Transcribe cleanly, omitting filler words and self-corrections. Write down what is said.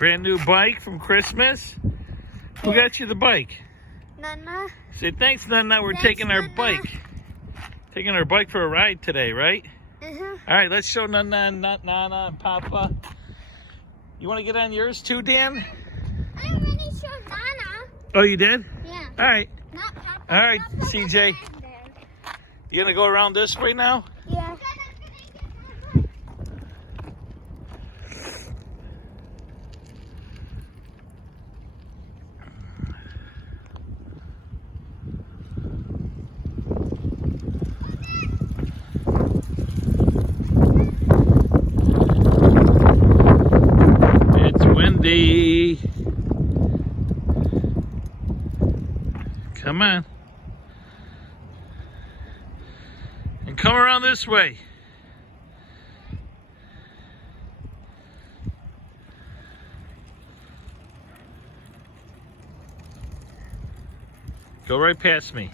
Brand new bike from Christmas. Who got you the bike? Nana. Say thanks, Nana. We're Thanks, taking our Nana. bike. Taking our bike for a ride today, right? Uh-huh. All right, let's show Nana and Nana and Papa. You want to get on yours too, Dan? I already showed Nana. Oh, you did? Yeah. All right. Not Papa. All right, Papa has CJ. a friend there. You gonna go around this way now? Yeah. It's windy. Come on. And come around this way. Go right past me.